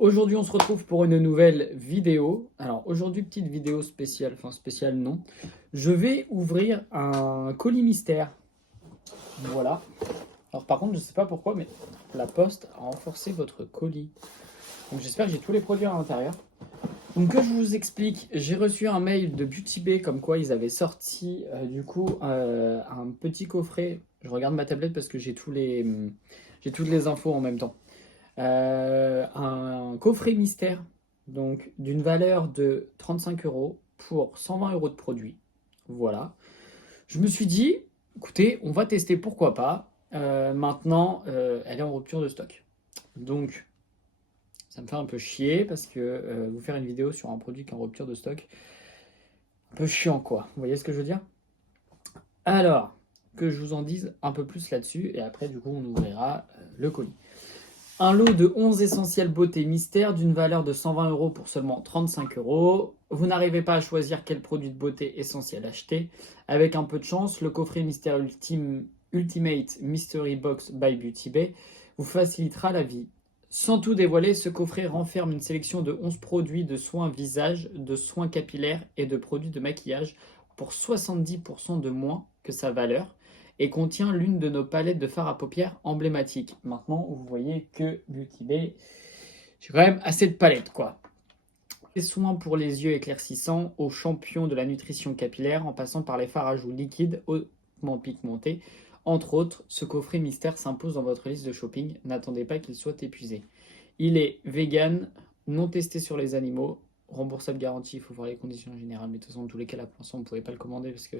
Aujourd'hui, on se retrouve pour une nouvelle vidéo. Alors aujourd'hui, petite vidéo spéciale, enfin spéciale non. Je vais ouvrir un colis mystère. Voilà. Alors par contre, je sais pas pourquoi, mais la Poste a renforcé votre colis. Donc j'espère que j'ai tous les produits à l'intérieur. Donc que je vous explique, j'ai reçu un mail de Beauty Bay comme quoi ils avaient sorti un petit coffret. Je regarde ma tablette parce que j'ai toutes les infos en même temps. Un coffret mystère, donc d'une valeur de 35 euros pour 120 euros de produits. Voilà. Je me suis dit, écoutez, on va tester, pourquoi pas. Maintenant, elle est en rupture de stock. Donc, ça me fait un peu chier parce que vous faire une vidéo sur un produit qui est en rupture de stock, un peu chiant quoi. Vous voyez ce que je veux dire? Alors, que je vous en dise un peu plus là-dessus et après, du coup, on ouvrira le colis. Un lot de 11 essentiels beauté mystère d'une valeur de 120 euros pour seulement 35 euros. Vous n'arrivez pas à choisir quel produit de beauté essentiel acheter. Avec un peu de chance, le coffret mystère Ultimate Mystery Box by Beauty Bay vous facilitera la vie. Sans tout dévoiler, ce coffret renferme une sélection de 11 produits de soins visage, de soins capillaires et de produits de maquillage pour 70% de moins que sa valeur et contient l'une de nos palettes de fard à paupières emblématiques. Maintenant, vous voyez que Beauty Bay, j'ai quand même assez de palettes, quoi. Des soins pour les yeux éclaircissants aux champions de la nutrition capillaire, en passant par les fards à joues liquides hautement pigmentés. Entre autres, ce coffret mystère s'impose dans votre liste de shopping. N'attendez pas qu'il soit épuisé. Il est vegan, non testé sur les animaux, remboursable garantie, il faut voir les conditions générales, mais de toute façon, dans tous les cas, là, pour l'instant, vous ne pouvez pas le commander parce que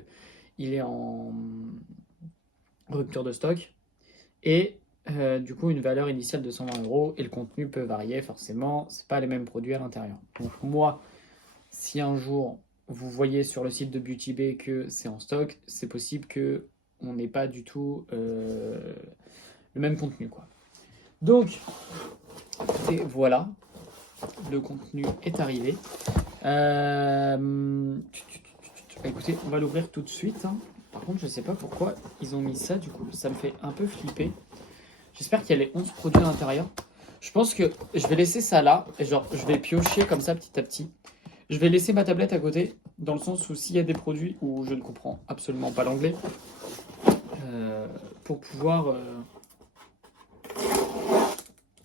il est en rupture de stock. Et du coup, une valeur initiale de 120 euros. Et le contenu peut varier, forcément. Ce pas les mêmes produits à l'intérieur. Donc, moi, si un jour vous voyez sur le site de Beauty Bay que c'est en stock, c'est possible que on n'ait pas du tout le même contenu, quoi. Donc, écoutez, voilà. Le contenu est arrivé. Écoutez, on va l'ouvrir tout de suite. Hein. Par contre, je sais pas pourquoi ils ont mis ça, du coup, ça me fait un peu flipper. J'espère qu'il y a les 11 produits à l'intérieur. Je pense que je vais laisser ça là, et genre, je vais piocher comme ça petit à petit. Je vais laisser ma tablette à côté, dans le sens où s'il y a des produits où je ne comprends absolument pas l'anglais, pour pouvoir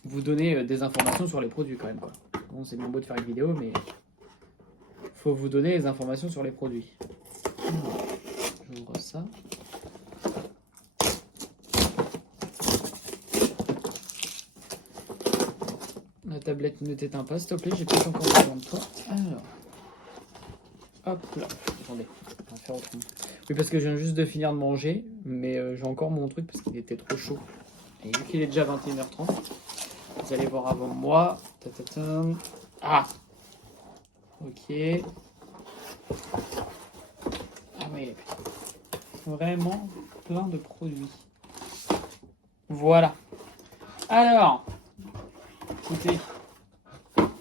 vous donner des informations sur les produits quand même, quoi. Bon, c'est bien beau de faire une vidéo, mais faut vous donner les informations sur les produits. J'ouvre ça. La tablette ne t'éteint pas, s'il te plaît, j'ai peut-être encore besoin de toi. Alors, hop là. Attendez, on va faire autrement. Oui, parce que je viens juste de finir de manger, mais j'ai encore mon truc parce qu'il était trop chaud. Et vu qu'il est déjà 21h30, vous allez voir avant moi. Ah! Ok. Ah oui, vraiment plein de produits. Voilà. Alors, écoutez,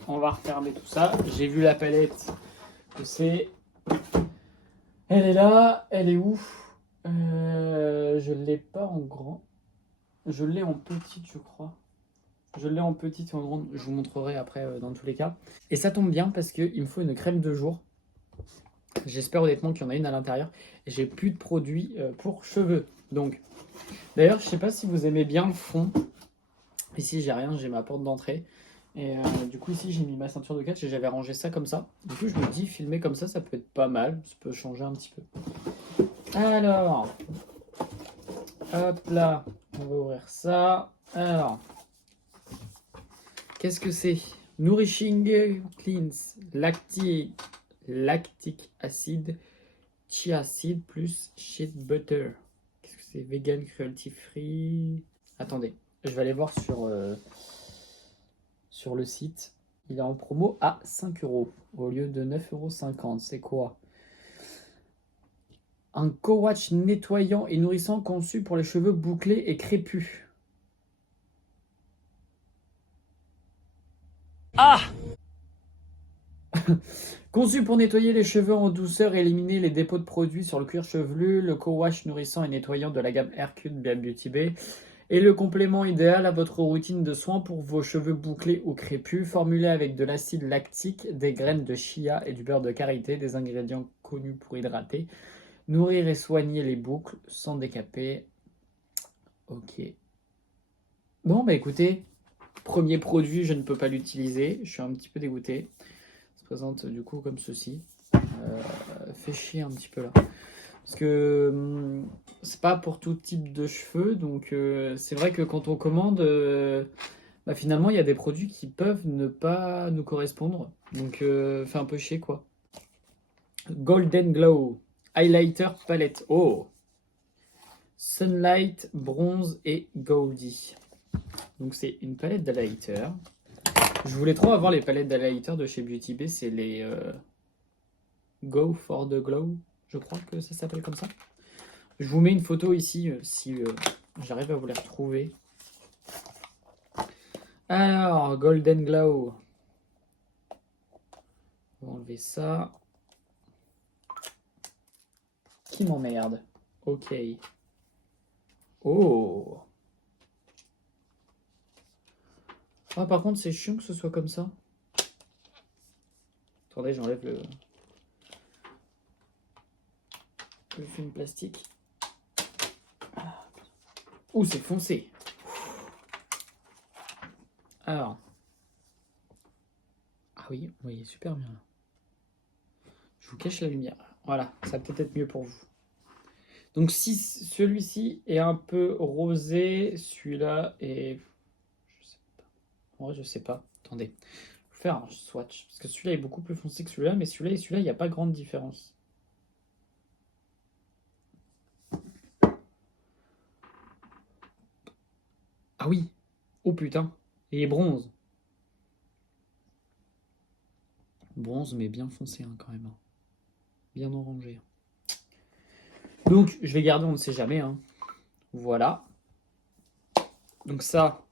on va refermer tout ça. J'ai vu la palette que c'est. Elle est là. Elle est où? Je ne l'ai pas en grand. Je l'ai en petite, je crois. Je l'ai en petite et en grande. Je vous montrerai après dans tous les cas. Et ça tombe bien parce qu'il me faut une crème de jour. J'espère honnêtement qu'il y en a une à l'intérieur. Et j'ai plus de produits pour cheveux. Donc, d'ailleurs, je sais pas si vous aimez bien le fond. Ici, j'ai rien, j'ai ma porte d'entrée. Et du coup, ici, j'ai mis ma ceinture de catch et j'avais rangé ça comme ça. Du coup, je me dis, filmer comme ça peut être pas mal. Ça peut changer un petit peu. Alors, hop là, on va ouvrir ça. Alors, qu'est-ce que c'est? Nourishing Cleanse, lactic acid, chia seed plus shea butter. Qu'est-ce que c'est? Vegan, cruelty free. Attendez, je vais aller voir sur le site. Il est en promo à 5 euros au lieu de 9,50 euros. C'est quoi? Un co-watch nettoyant et nourrissant conçu pour les cheveux bouclés et crépus. Ah! Conçu pour nettoyer les cheveux en douceur et éliminer les dépôts de produits sur le cuir chevelu, le co-wash nourrissant et nettoyant de la gamme Hercule Beauty Bay est le complément idéal à votre routine de soins pour vos cheveux bouclés ou crépus, formulé avec de l'acide lactique, des graines de chia et du beurre de karité, des ingrédients connus pour hydrater, nourrir et soigner les boucles sans décaper. Ok. Bon, bah écoutez, premier produit, je ne peux pas l'utiliser. Je suis un petit peu dégoûté. Ça se présente du coup comme ceci. Fait chier un petit peu là. Parce que c'est pas pour tout type de cheveux. Donc c'est vrai que quand on commande, bah, finalement il y a des produits qui peuvent ne pas nous correspondre. Donc fait un peu chier quoi. Golden Glow. Highlighter palette. Oh! Sunlight, bronze et goldie. Donc c'est une palette d'highlighter. Je voulais trop avoir les palettes d'highlighter de chez Beauty Bay, c'est les Go for the Glow, je crois que ça s'appelle comme ça. Je vous mets une photo ici si j'arrive à vous les retrouver. Alors, Golden Glow. On va enlever ça. Qui m'emmerde? Ok. Oh. Ah, par contre, c'est chiant que ce soit comme ça. Attendez, j'enlève le film plastique. Ouh, c'est foncé. Alors. Ah oui, vous voyez super bien. Je vous cache la lumière. Voilà, ça va peut-être être mieux pour vous. Donc si celui-ci est un peu rosé, celui-là est... Je sais pas. En vrai, je sais pas. Attendez. Je vais faire un swatch. Parce que celui-là est beaucoup plus foncé que celui-là, mais celui-là et celui-là, il n'y a pas grande différence. Ah oui. Oh putain. Il est bronze. Bronze, mais bien foncé hein, quand même. Bien orangé. Donc, je vais garder, on ne sait jamais. Hein. Voilà. Donc ça,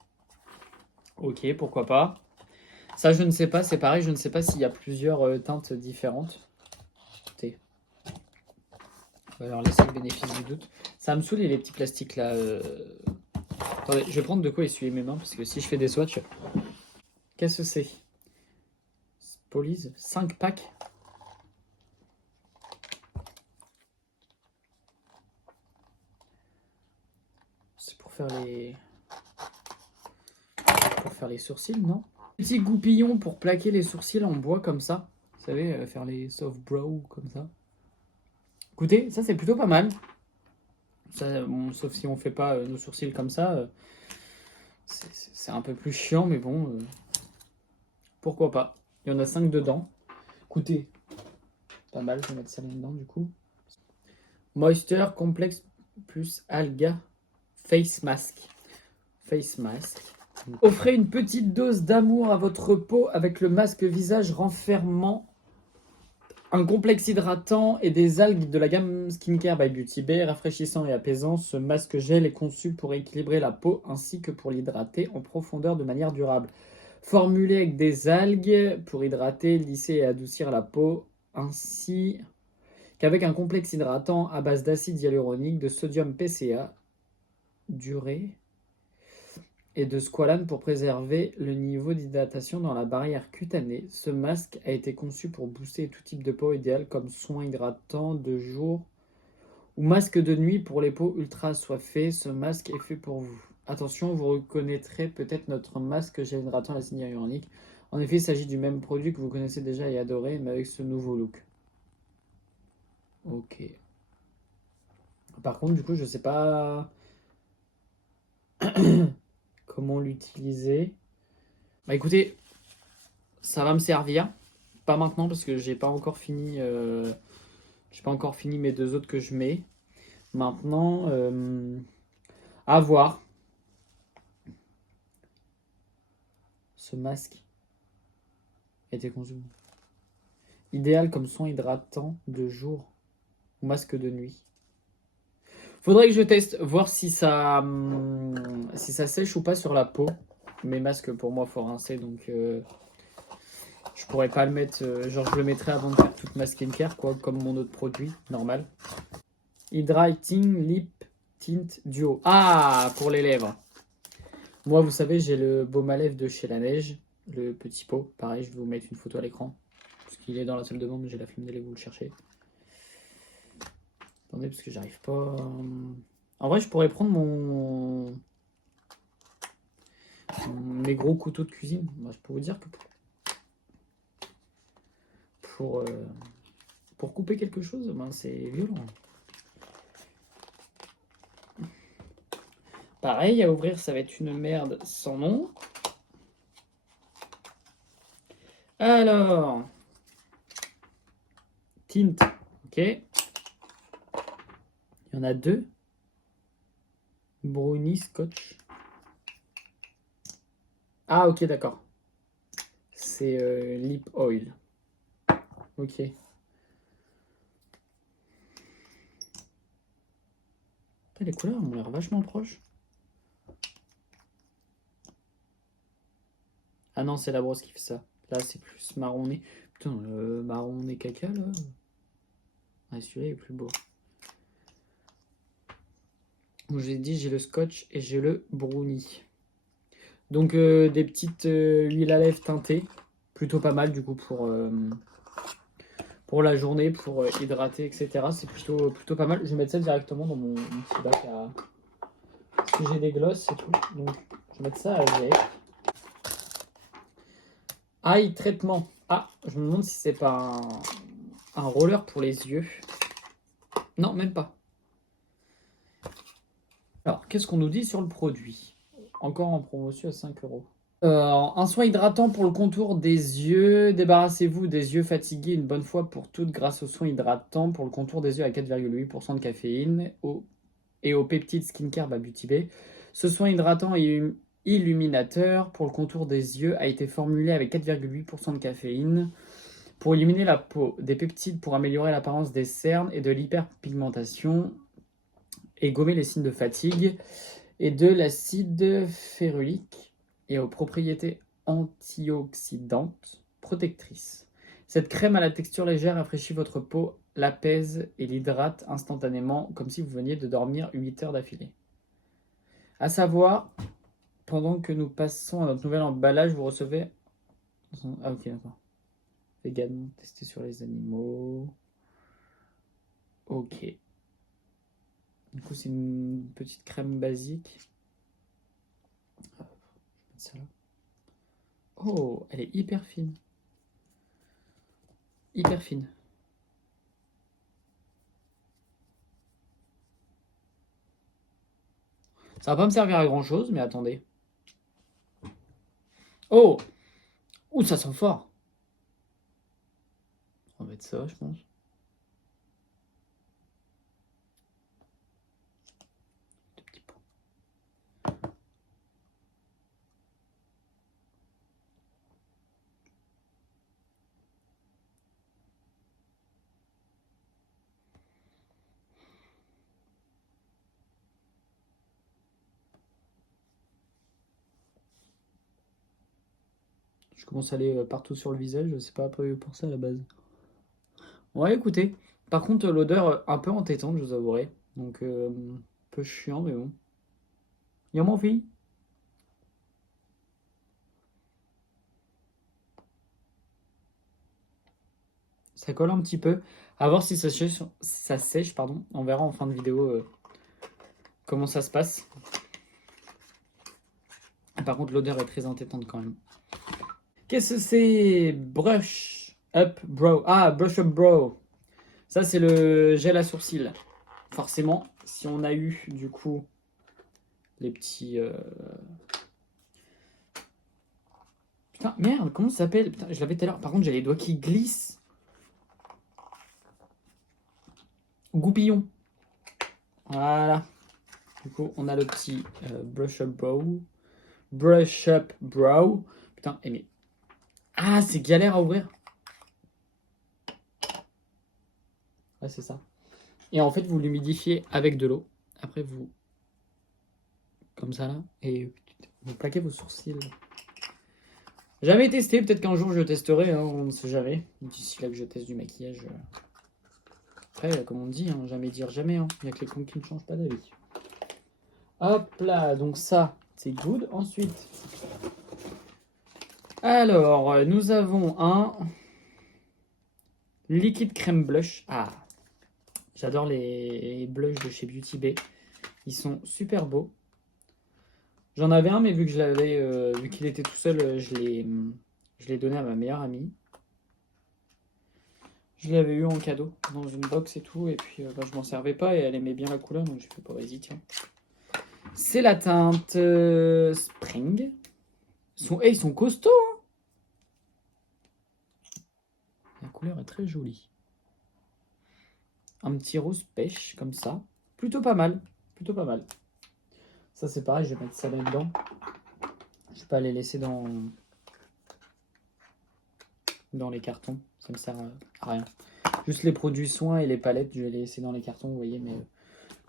ok, pourquoi pas. Ça, je ne sais pas, c'est pareil, je ne sais pas s'il y a plusieurs teintes différentes. Écoutez. On va leur laisser le bénéfice du doute. Ça me saoule les petits plastiques là. Attendez, je vais prendre de quoi essuyer mes mains parce que si je fais des swatchs. Qu'est-ce que c'est? Police 5 packs. C'est pour faire les. Pour faire les sourcils, non? Petit goupillon pour plaquer les sourcils en bois comme ça. Vous savez, faire les soft brow comme ça. Écoutez, ça c'est plutôt pas mal. Ça, bon, sauf si on fait pas nos sourcils comme ça. C'est un peu plus chiant, mais bon. Pourquoi pas. Il y en a 5 dedans. Écoutez, pas mal, je vais mettre ça là-dedans du coup. Moisture Complex plus Alga Face Mask. Face Mask. Offrez une petite dose d'amour à votre peau avec le masque visage renfermant un complexe hydratant et des algues de la gamme Skincare by Beauty Bay, rafraîchissant et apaisant. Ce masque gel est conçu pour équilibrer la peau ainsi que pour l'hydrater en profondeur de manière durable. Formulé avec des algues pour hydrater, lisser et adoucir la peau, ainsi qu'avec un complexe hydratant à base d'acide hyaluronique, de sodium PCA, d'urée et de squalane pour préserver le niveau d'hydratation dans la barrière cutanée. Ce masque a été conçu pour booster tout type de peau idéale comme soin hydratant de jour ou masque de nuit pour les peaux ultra assoiffées. Ce masque est fait pour vous. Attention, vous reconnaîtrez peut-être notre masque gel hydratant à l'acide hyaluronique. En effet, il s'agit du même produit que vous connaissez déjà et adoré, mais avec ce nouveau look. Ok. Par contre, du coup, je sais pas comment l'utiliser. Bah écoutez, ça va me servir. Pas maintenant parce que j'ai pas encore fini. J'ai pas encore fini mes deux autres que je mets. Maintenant, à voir. Ce masque a été conçu. Idéal comme soin hydratant de jour ou masque de nuit. Faudrait que je teste, voir si ça sèche ou pas sur la peau. Mes masques, pour moi, faut rincer, donc je pourrais pas le mettre. Genre, je le mettrais avant de faire toute ma skincare, quoi, comme mon autre produit normal. Hydrating Lip Tint Duo. Ah, pour les lèvres. Moi, vous savez, j'ai le baume à lèvres de chez La Neige, le petit pot. Pareil, je vais vous mettre une photo à l'écran. Parce qu'il est dans la salle de bain, mais j'ai la flemme d'aller vous le chercher. Attendez, parce que j'arrive pas. En vrai, je pourrais prendre mes gros couteaux de cuisine. Moi, je peux vous dire que pour couper quelque chose, ben, c'est violent. Pareil, à ouvrir, ça va être une merde sans nom. Alors, tint, ok. Il y en a deux. Brownie, scotch. Ah, ok, d'accord. C'est lip oil. Ok. Putain, les couleurs ont l'air vachement proches. Ah non, c'est la brosse qui fait ça. Là, c'est plus marronné. Putain, le marronné caca, là. Ah, celui-là est plus beau. Donc, j'ai dit, j'ai le scotch et j'ai le brownie. Donc, des petites huiles à lèvres teintées. Plutôt pas mal, du coup, pour la journée, pour hydrater, etc. C'est plutôt pas mal. Je vais mettre ça directement dans mon petit bac à... Parce que j'ai des glosses et tout. Donc, je vais mettre ça avec. Eye traitement. Ah, je me demande si c'est pas un roller pour les yeux. Non, même pas. Alors, qu'est-ce qu'on nous dit sur le produit? Encore en promotion à 5 euros. Un soin hydratant pour le contour des yeux. Débarrassez-vous des yeux fatigués une bonne fois pour toutes grâce au soin hydratant pour le contour des yeux à 4,8% de caféine et au peptide skincare Beauty Bay. Ce soin hydratant et illuminateur pour le contour des yeux a été formulé avec 4,8% de caféine pour illuminer la peau, des peptides pour améliorer l'apparence des cernes et de l'hyperpigmentation et gommer les signes de fatigue et de l'acide férulique et aux propriétés antioxydantes protectrices. Cette crème à la texture légère rafraîchit votre peau, l'apaise et l'hydrate instantanément comme si vous veniez de dormir 8 heures d'affilée. À savoir, pendant que nous passons à notre nouvel emballage, vous recevez... Ah ok, d'accord. Également testé sur les animaux. Ok. Du coup, c'est une petite crème basique. Je vais mettre ça là. Oh, elle est hyper fine. Hyper fine. Ça va pas me servir à grand chose, mais attendez. Oh! Ouh, ça sent fort. On va mettre ça, je pense. Deux petits pots. Je commence à aller partout sur le visage, c'est pas prévu pour ça à la base. Ouais, écoutez. Par contre, l'odeur un peu entêtante, je vous avouerai. Donc, un peu chiant, mais bon. Y'a mon fille. Ça colle un petit peu. À voir si ça sèche, pardon. On verra en fin de vidéo comment ça se passe. Par contre, l'odeur est très entêtante quand même. Qu'est-ce que c'est? Brush Up Brow. Ah, Brush Up Brow. Ça, c'est le gel à sourcils. Forcément, si on a eu, du coup, les petits... Putain, merde, comment ça s'appelle? Putain, je l'avais tout à l'heure. Par contre, j'ai les doigts qui glissent. Goupillon. Voilà. Du coup, on a le petit Brush Up Brow. Brush Up Brow. Putain, mais... Ah, c'est galère à ouvrir. Ouais, c'est ça. Et en fait, vous l'humidifiez avec de l'eau. Après, vous... Comme ça, là. Et vous plaquez vos sourcils. Jamais testé. Peut-être qu'un jour, je testerai. Hein, on ne sait jamais. D'ici là que je teste du maquillage. Après, comme on dit, hein, jamais dire jamais. Hein. Il n'y a que les cons qui ne changent pas d'avis. Hop là. Donc ça, C'est good. Ensuite, alors, nous avons un liquide crème blush. Ah, j'adore les blushs de chez Beauty Bay. Ils sont super beaux. J'en avais un, mais vu que je l'avais, vu qu'il était tout seul, je l'ai donné à ma meilleure amie. Je l'avais eu en cadeau dans une box et tout, et puis je m'en servais pas et elle aimait bien la couleur, donc je fais pas, vas-y, tiens. C'est la teinte Spring. Ils sont costauds, hein. La couleur est très jolie. Un petit rose pêche comme ça. Plutôt pas mal. Plutôt pas mal. Ça c'est pareil, je vais mettre ça là-dedans. Je vais pas les laisser dans les cartons. Ça me sert à rien. Juste les produits soins et les palettes, je vais les laisser dans les cartons, vous voyez. Mais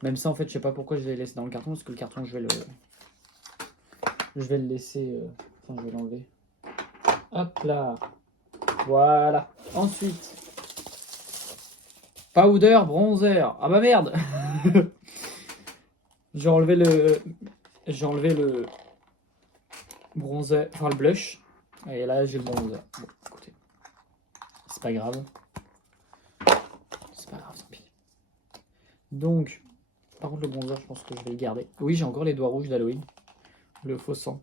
même ça, en fait, je sais pas pourquoi je vais les laisser dans le carton. Parce que le carton, je vais le laisser... Enfin, je vais l'enlever. Hop là. Voilà. Ensuite... Powder bronzer. Ah bah merde. J'ai enlevé le bronzer, enfin le blush. Et là j'ai le bronzer. Bon, écoutez, c'est pas grave. C'est pas grave, tant pis. Donc, par contre le bronzer, je pense que je vais le garder. Oui, j'ai encore les doigts rouges d'Halloween. Le faux sang.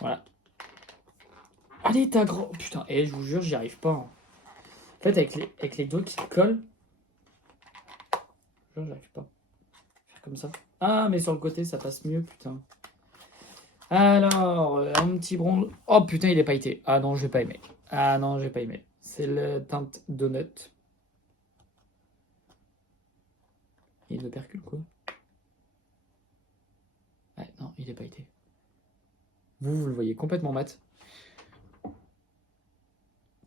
Voilà. Allez, t'as gros. Putain, je vous jure, j'y arrive pas, hein. En fait, avec les doigts qui collent, j'y arrive pas. Faire comme ça. Ah, mais sur le côté, ça passe mieux, putain. Alors, un petit bronze. Oh putain, il est pailleté. Ah non, je vais pas aimer. Ah non, je vais pas aimer. C'est la teinte donut. Il ne percule quoi. Ouais, non, il est pailleté. Vous le voyez complètement mat.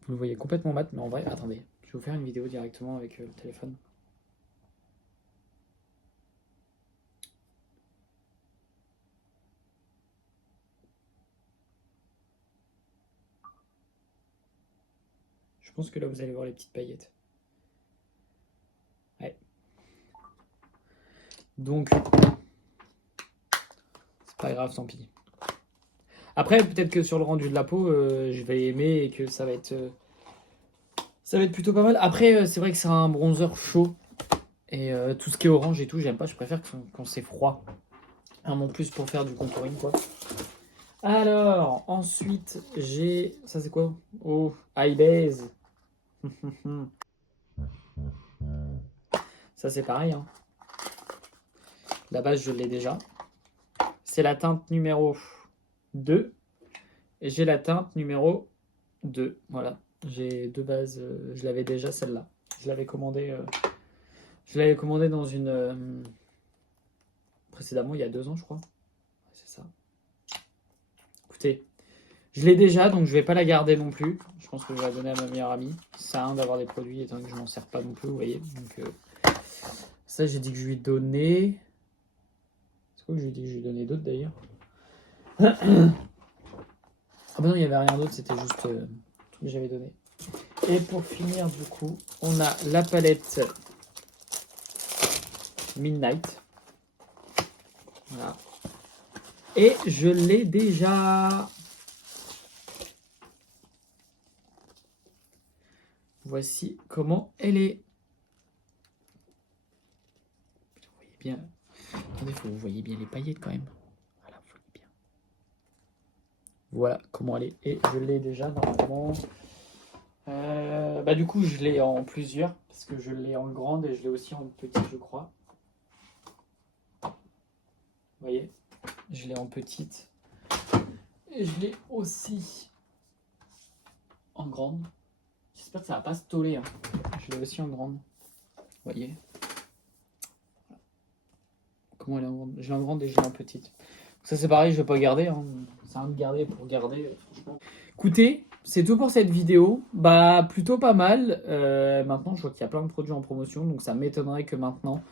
Vous le voyez complètement mat, mais en vrai, attendez. Je vais vous faire une vidéo directement avec le téléphone. Je pense que là, vous allez voir les petites paillettes. Ouais. Donc, c'est pas grave, tant pis. Après, peut-être que sur le rendu de la peau, je vais aimer et que ça va être plutôt pas mal. Après, c'est vrai que c'est un bronzer chaud. Et tout ce qui est orange et tout, j'aime pas. Je préfère quand c'est froid. Un mon plus pour faire du contouring, quoi. Alors, ensuite, j'ai... Ça, c'est quoi? Oh, iBase. Ça, c'est pareil, hein. La base, je l'ai déjà. C'est la teinte numéro 2. Et j'ai la teinte numéro 2. Voilà. J'ai deux bases. Je l'avais déjà, celle-là. Je l'avais commandée dans une... précédemment, il y a 2 ans, je crois. C'est ça. Écoutez, je l'ai déjà, donc je vais pas la garder non plus. Je pense que je vais la donner à ma meilleure amie. Ça sert à rien d'avoir des produits étant que je m'en sers pas non plus, vous voyez. Donc ça, j'ai dit que je lui donnais. C'est quoi que j'ai dit que je lui donnais d'autres d'ailleurs? Ah bah non, il n'y avait rien d'autre, c'était juste tout que j'avais donné. Et pour finir, du coup, on a la palette Midnight. Voilà. Et je l'ai déjà. Voici comment elle est. Vous voyez bien. Attendez, faut que vous voyez bien les paillettes quand même. Voilà, vous voyez bien. Voilà comment elle est. Et je l'ai déjà normalement. Bah du coup, je l'ai en plusieurs. Parce que je l'ai en grande et je l'ai aussi en petite, je crois. Vous voyez? Je l'ai en petite. Et je l'ai aussi en grande. J'espère que ça va pas se toller, hein. Je l'ai aussi en grande. Vous voyez? Comment elle est en grande? Je l'ai en grande et je l'ai en petite. Ça c'est pareil, je vais pas garder, hein. C'est un de garder pour garder, franchement. Écoutez, c'est tout pour cette vidéo. Bah plutôt pas mal. Maintenant, je vois qu'il y a plein de produits en promotion, donc ça m'étonnerait que maintenant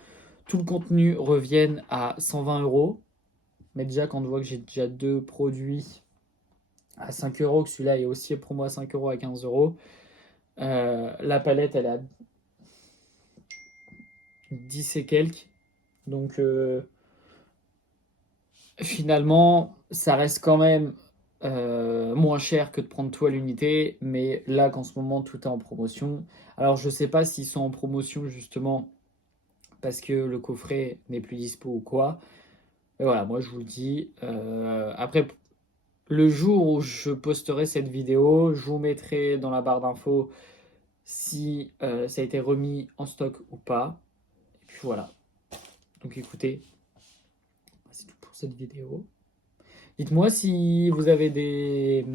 tout le contenu revienne à 120 euros. Mais déjà, quand on voit que j'ai déjà 2 produits à 5 euros, que celui-là est aussi promo à 5 euros à 15 euros, la palette elle est à 10 et quelques. Donc Finalement, ça reste quand même moins cher que de prendre tout à l'unité, mais là qu'en ce moment tout est en promotion. Alors je sais pas s'ils sont en promotion justement parce que le coffret n'est plus dispo ou quoi. Mais voilà, moi je vous le dis. Après, le jour où je posterai cette vidéo, je vous mettrai dans la barre d'infos si ça a été remis en stock ou pas. Et puis voilà. Donc écoutez, c'est tout pour cette vidéo. Dites-moi si vous avez des...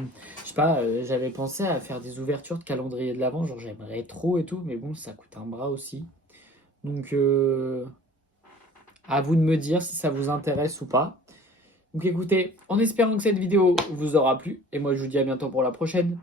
Je sais pas, j'avais pensé à faire des ouvertures de calendrier de l'Avent, genre j'aimerais trop et tout, mais bon, ça coûte un bras aussi. Donc, à vous de me dire si ça vous intéresse ou pas. Donc écoutez, en espérant que cette vidéo vous aura plu, et moi je vous dis à bientôt pour la prochaine.